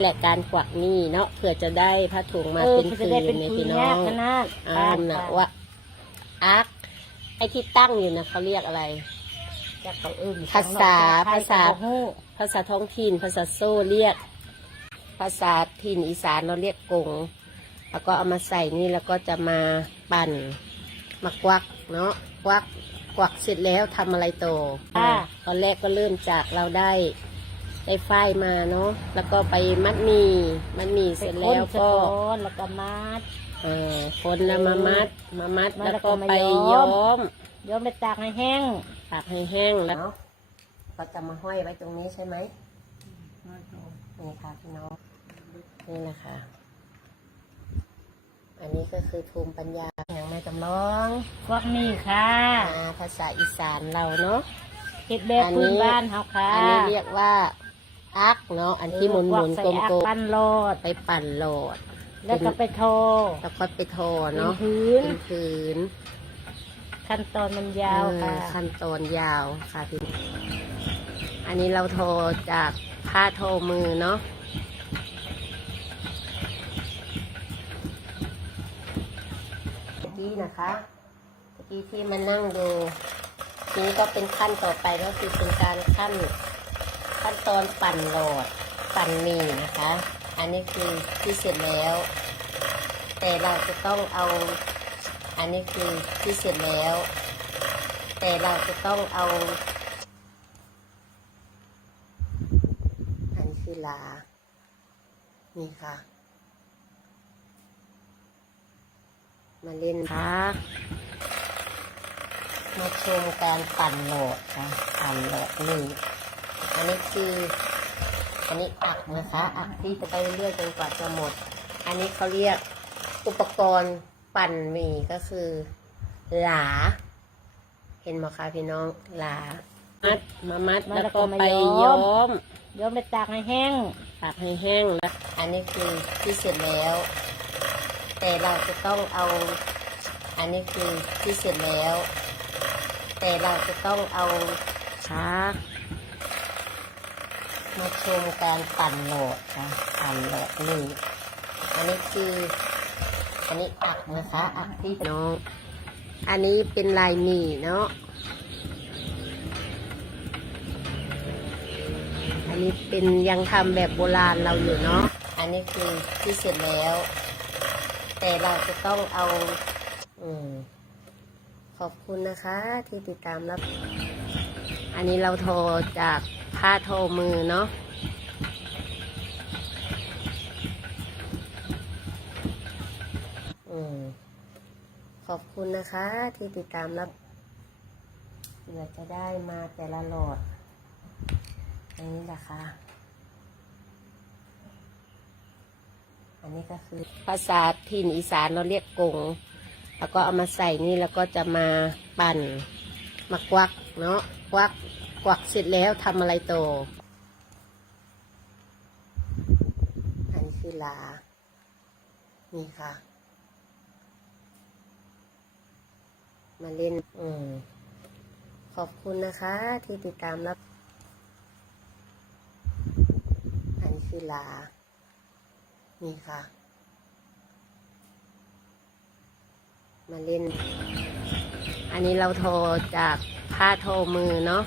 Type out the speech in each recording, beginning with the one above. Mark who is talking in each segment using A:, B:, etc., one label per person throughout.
A: แหละการกวักนี่เนาะเผื่อจะได้ผ้าถุงมา
B: เออ
A: เป็น
B: จะ
A: คื
B: ได้
A: น
B: เป็น
A: ใน
B: คื
A: พี่
B: น
A: น้
B: ยา
A: อกง
B: ขนาด
A: อ่านนะว่าอาร์คไอที่ตั้งอยู่นะเขาเรียกอะไร
B: จากเขาเอิ่ม
A: ภาษาภาษา
B: ฮู้
A: ภาษาท้องถิ่น ภาษาโซ่เรียก ภาษาถิ่นอีสานเราเรียกกงแล้วก็เอามาใส่นี่แล้วก็จะมาปั่นมากวักเนาะกวักกวักเสร็จแล้วทำอะไรต่ออ่าตอนแรกก็เริ่มจากเราได้ ได้ฝ้ายมาเนาะแล้วก็ไปมัดหมีมัดหมีเสร็จแล้วก็
B: ไปคนสะท้อนแล้วก็มัด
A: เออคนนะมามัดมามัด
B: มัด
A: แล้ว
B: แล้วก็
A: ก็
B: มา
A: ไป
B: ย้
A: ย้
B: อ
A: อ
B: ม
A: ม
B: ย้อมไปตากให้แห้ง
A: ตากให้แห้งแล้ว ก็จะมาห้อยไว้ตรงนี้ใช่ไหมนี่ค่ะพี่น้อง นี่แหละค่ะอันนี้ก็คือภูมิปัญญาอย่างแม่จำลอง
B: พวกนี้ค่ะ
A: อ่าภาษาอีสานเราเนาะ
B: เฮ็ดแบบ
A: อันนี้
B: พื้นบ้านเฮาค่ะ
A: อันนี้เรียกว่า อักเนาะอันที่หมุนหมุน
B: ใส่
A: กลม
B: อั
A: กลม
B: ปั้นโลด
A: ไปปั่นโหลด
B: แล้วก็ไปโท
A: แล้วก็ไปโท
B: เป็น
A: เนาะ
B: พื้น
A: เป็นผืน
B: ขั้นตอนมันยาว
A: เอ
B: ค่ะ
A: อขั้นตอนยาวค่ะพี่อันนี้เราโทรจากผ้าโทรมือเนาะเมื่อกี้นะคะเมื่อกี้ที่มานั่งดูทีนี้ก็เป็นขั้นต่อไปก็คือเป็นการขั้น ขั้นตอนปั่นโหลดปั่นหมี่นะคะ อันนี้คือที่เสร็จแล้ว แต่เราจะต้องเอา อันนี้คือที่เสร็จแล้ว แต่เราจะต้องเอา อันนี้คือลา นี่ค่ะ มาเล่นค่ะมาชมการปั่นโหลดค่ะปั่นโหลดนี่ อันนี้คือ อันนี้อักนะคะอักที่จะไปเรื่อยๆจนกว่าจะหมด อันนี้เขาเรียกอุปกรณ์ปั่นหมี่ก็คือ หลา เห็นไหมคะพี่น้องหลา มัดมามัด
B: มัด
A: แล้ว
B: แล้วก็
A: ก็
B: มา
A: ไป
B: ย้อม
A: ย้อม
B: ย้อมไปตากให้แห้ง
A: ตากให้แห้งแล้วอันนี้คือที่เสร็จแล้ว แต่เราจะต้องเอา อันนี้คือที่เสร็จแล้ว แต่เราจะต้องเอาช้า มาชมการปั่นโหลดค่ะปั่นโหลดนี่งอันนี้คืออันนี้อักนะคะอักที่น้องอันนี้เป็นลายหมี่เนาะอันนี้เป็นยังทำแบบโบราณเราอยู่เนาะอันนี้คือที่เสร็จแล้ว แต่เราจะต้องเอาอืมขอบคุณนะคะที่ติดตามรับ อันนี้เราโทรจาก ผ้าโทมือเนาะอขอบคุณนะคะที่ติดตามรับเผื่อจะได้มาแต่ละหลอด อันนี้แหละค่ะ อันนี้ก็คือภาษาถิ่นอีสานเราเรียกกง แล้วก็เอามาใส่นี่แล้วก็จะมาปั่น มากวักเนาะกวัก กวักเสร็จแล้วทำอะไรต่อ อันนี้คือลา นี่ค่ะ มาเล่น อืม ขอบคุณนะคะ ที่ติดตามรับ อันนี้คือลา นี่ค่ะ มาเล่น อันนี้เราโทรจากผ้าโทรมือเนาะ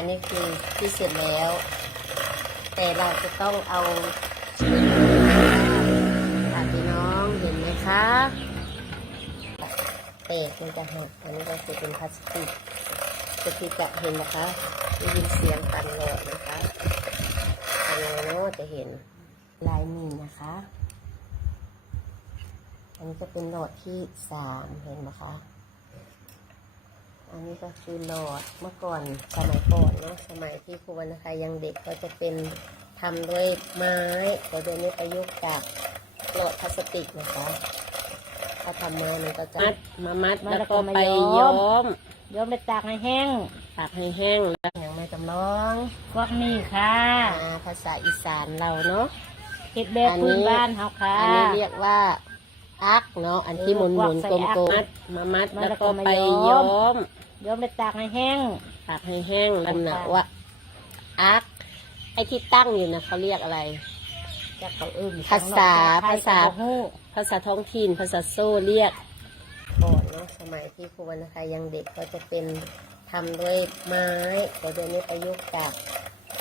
A: อันนี้คือที่เสร็จแล้ว แต่เราจะต้องเอาค่ะพี่น้องเห็นไหมคะเตะมันจะหักอันนี้ก็คือเป็นพลาสติกจะที่จะเห็นนะคะได้ยินเสียงกันโหลดนะคะกันโหลดนาะจะเห็นลายมีนะคะ อันนี้จะเป็นโหลดที่สามเห็นไหมคะ อันนี้ก็คือหลอดเมื่อก่อนสมัยก่อนเนาะสมัยที่ครูวรรณคายยังเด็กก็จะเป็นทำด้วยไม้แต่เดี๋ยวนี้ประยุกต์จากหลอดพลาสติกนะคะถ้าทำไม้มันก็จะมัดมามัด
B: มัด
A: แล้ว
B: แล้วก็
A: ก็
B: มา
A: ไป
B: ย้อม
A: ย้อม
B: ย้อมไปตากให้แห้ง
A: ตากให้แห้งแล้วอย่างแม่จำลอง
B: พวกนี้ค่ะ
A: อ่าภาษาอีสานเราเนาะ
B: เฮ็ดแบบ
A: อันนี้
B: พื้นบ้านเฮาค่ะ
A: อันนี้เรียกว่าอักเนาะอันที่หมุนหมุน
B: ใส่
A: กลม
B: อัก
A: ๆมัดมามัด
B: มัด
A: แล้ว
B: แล้วก็
A: ก็
B: มา
A: ไป
B: ย้
A: ย้
B: อ
A: อ
B: ม
A: ม
B: ย้อมไปตากให้แห้ง
A: ตตากให้แห้งลำหนักว่าอาร์คไอ้ที่ตั้งอยู่นะเขาเรียกอะไร
B: จะเขาเอิ่ม
A: ภาษาภาษา
B: ฮู้
A: ภาษาท้องถิ่น ภาษาโซ่เรียกก่อนเนาะสมัยที่ครูวรรณคายยังเด็กก็จะเป็นทำด้วยไม้แต่เดี๋ยวนี้ประยุกต์จาก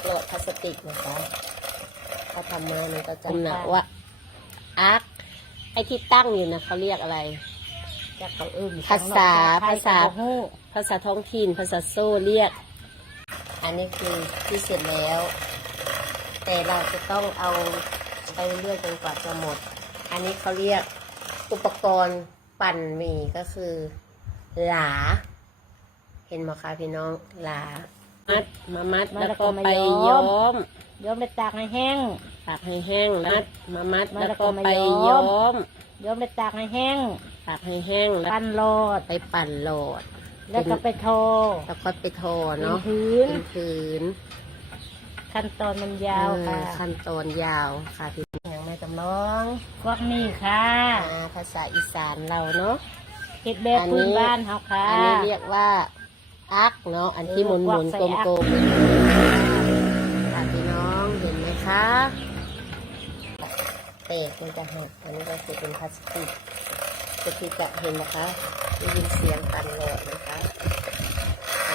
A: หลอดพลาสติกนะคะถ้าทำมามันก็จะหนักว่าอาร์คไอ้ที่ตั้งอยู่นะเขาเรียกอะไร
B: จะเขาเอิ่ม
A: ภาษาภาษา
B: ฮู้
A: ภาษาท้องถิ่น ภาษาโซ่เรียก อันนี้คือที่เสร็จแล้ว แต่เราจะต้องเอาไปเรื่อยจนกว่าจะหมด อันนี้เขาเรียกอุปกรณ์ปั่นหมี่ก็คือหลา เห็นไหมคะพี่น้องหลา มัดมามัดแล้วก็ไปย้อม
B: ย้อมไปตากให้แห้ง
A: ตากให้แห้งมัดมามัด
B: มา
A: แล้ว
B: แล้วก็
A: ก็
B: มา
A: ไป
B: ย้
A: ย้
B: อ
A: อ
B: ม
A: ม
B: ย้อมไปตากให้แห้ง
A: ตากให้แห้งแล้ว
B: ปั้นโลด
A: ไปปั่นโหลด
B: แล้วก็ไปโทอ
A: แล้วก็ไปโท
B: เนาะ
A: เนาะ
B: พื้น
A: เป็นผืน
B: ขั้นตอนมันยาวค่ะ
A: เออขั้นตอนยาวค่ะพี่อย่างแม่จำลอง
B: พวกนี้ค่ะ
A: อ่าภาษาอีสานเราเนาะ
B: เฮ็ดแบบ
A: อันนี้
B: พื้นบ้านเฮาค่ะ
A: อันนี้เรียกว่าอักเนาะอันที่หมุนหมุน
B: เออก
A: ล
B: วักใส่อั
A: ม
B: ก
A: ๆค่ะพี่น้องเห็นไหมคะเตะมันจะหักอันนี้ก็จะเป็นพลาสติกจะที่จะเห็นนะคะได้ยินเสียงกันโหลดนะ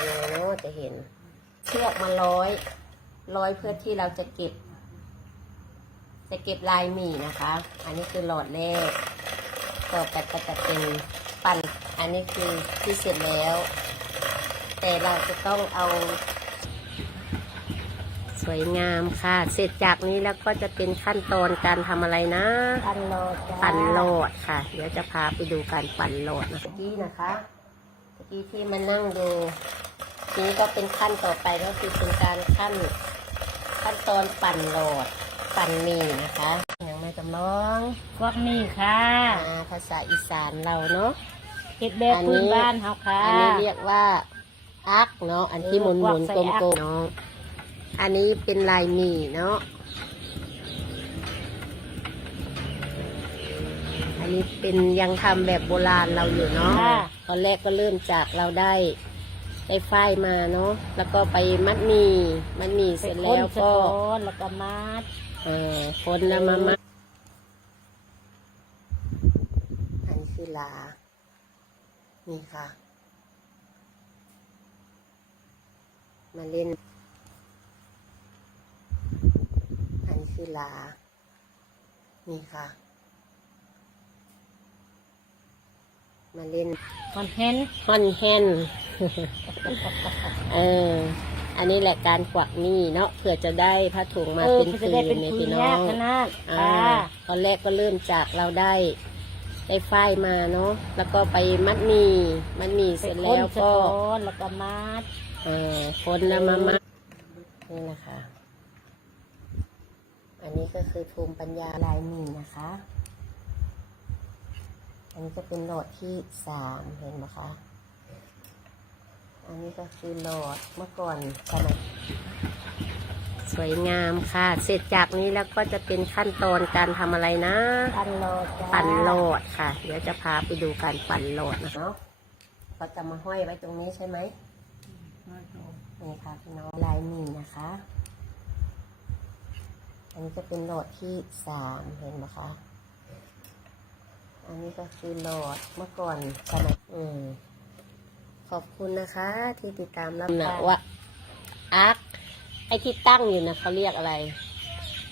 A: คะอันนี้เนาะจะเห็น เชือกมาร้อยร้อยเพื่อที่เราจะเก็บ จะเก็บลายหมี่นะคะ อันนี้คือหลอดแรกต่อไปก็จะเป็นปั่นอันนี้คือที่เสร็จแล้ว แต่เราจะต้องเอา สวยงามค่ะ เสร็จจากนี้แล้วก็จะเป็นขั้นตอนการทำอะไรนะ
B: ปั้นโลดจ้า
A: ปั่นโหลดค่ะ เดี๋ยวจะพาไปดูการปั่นโหลดนะเมื่อกี้นะคะ เมื่อกี้ที่มานั่งดูทีนี้ก็เป็นขั้นต่อไปก็คือเป็นการขั้นขั้นตอนปั่นโหลดปั่นหมี่นะคะอย่างแม่จำลอง
B: พวกนี้ค่ะ
A: อ่าภาษาอีสานเราเนาะ
B: เฮ็ดแบบ
A: อันนี้
B: พื้นบ้านเฮาค่ะ
A: อันนี้เรียกว่าอักเนาะอันที่หมุนหมุน
B: เออก
A: ล
B: วักใส่อัก
A: มๆเนาะอันนี้เป็นลายหมี่เนาะอันนี้เป็นยังทำแบบโบราณเราอยู่เนาะ
B: ค่ะ
A: ตอนแรกก็เริ่มจากเราได้ได้ฝ้ายมาเนาะแล้วก็ไปมัดหมี่มัดหมี่เสร็จแล้วก็
B: ไปคนสะอนแล้วก็มัด
A: เออคนแล้วมามัดอันนี้คือลา นี่ค่ะ มาเล่น อันนี้คือลา นี่ค่ะ มาเล่น
B: มันเห็น
A: ฮอนแฮนเออ อันนี้แหละการกวักหนี่เนาะเผื่อจะได้ผ้าถุงมา
B: เออ
A: เป็น
B: จะ
A: คืน
B: ได้เป็น
A: ใน
B: พื้
A: พี่
B: น
A: น้อยา
B: ก
A: ง
B: ขนาด
A: อ่า
B: ค่ะ
A: ตอนแรกก็เริ่มจากเราได้ได้ฝ้ายมาเนาะแล้วก็ไปมัดหมี่มัดหมี่เสร็จแล้วก็
B: ไปคนสะอนแล้วก็มัด
A: เออคนแล้วมามัดนี่นะคะ อันนี้ก็คือภูมิปัญญาลายหมี่นะคะ อันนี้จะเป็นโหลดที่สามเห็นไหมคะ อันนี้ก็คือโหลดเมื่อก่อนสมัยสวยงามค่ะ เสร็จจากนี้แล้วก็จะเป็นขั้นตอนการทำอะไรนะ
B: ปั้นโลดจ้า
A: ปั่นโหลดค่ะ เดี๋ยวจะพาไปดูการปั่นโหลดนะเนาะก็จะมาห้อยไว้ตรงนี้ใช่ไหมนี่ค่ะพี่น้องลายหมี่นะคะ อันนี้จะเป็นโหลดที่สามเห็นไหมคะ อันนี้ก็คือโหลดเมื่อก่อนสมัยอืมขอบคุณนะคะ ที่ติดตามรับนะว่าอาร์คไอ้ที่ตั้งอยู่นะเขาเรียกอะไร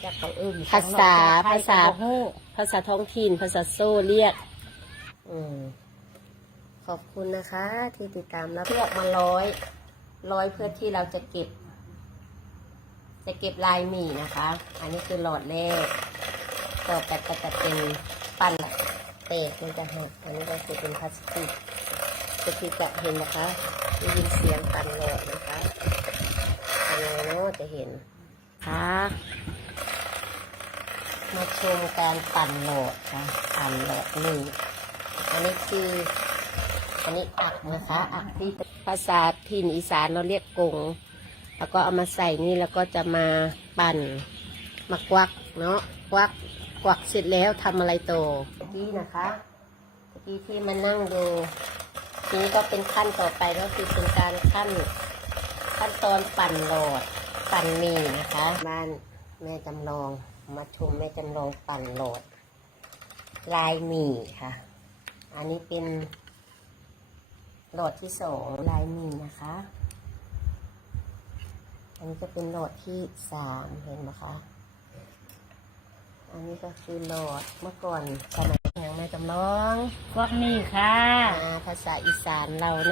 B: จะเขาเอิ่ม
A: ภาษาภาษา
B: ฮู้
A: ภาษาท้องถิ่น ภาษาโซ่เรียก อืมขอบคุณนะคะ ที่ติดตามรับเชือกมาร้อยร้อยเพื่อที่เราจะเก็บ จะเก็บลายหมี่นะคะ อันนี้คือหลอดแรกต่อไปก็จะเป็นปั่นเตะมันจะหักอันนี้ก็จะเป็นพลาสติกจะที่จะเห็นนะคะได้ยินเสียงปั่นโหลดนะคะอันนี้เนาะจะเห็นค่ะมาชมการปั่นโหลดค่ะปั่นโหลดนี่อันนี้คืออันนี้อักนะคะอักที่ภาษาถิ่นอีสานเราเรียกกง แล้วก็เอามาใส่นี่แล้วก็จะมาปั่น มากวักเนาะกวักกวักเสร็จแล้วทำอะไรโตเมื่อกี้นะคะเมื่อกี้ที่มานั่งดูทีนี้ก็เป็นขั้นต่อไปก็คือเป็นการขั้นขั้นตอนปั่นหลอดปั่นมีนะคะบ้านแม่จำลองมาชมแม่จำลองปั่นหลอด ลายหมี่ค่ะ อันนี้เป็นหลอดที่สองลายหมี่นะคะ อันนี้จะเป็นหลอดที่สามเห็นไหมคะ อันนี้ก็คือหลอดเมื่อก่อนสมัยแห่งแม่จำลอง
B: พวกนี้ค่ะ
A: อ่าภาษาอีสานเราเนอะ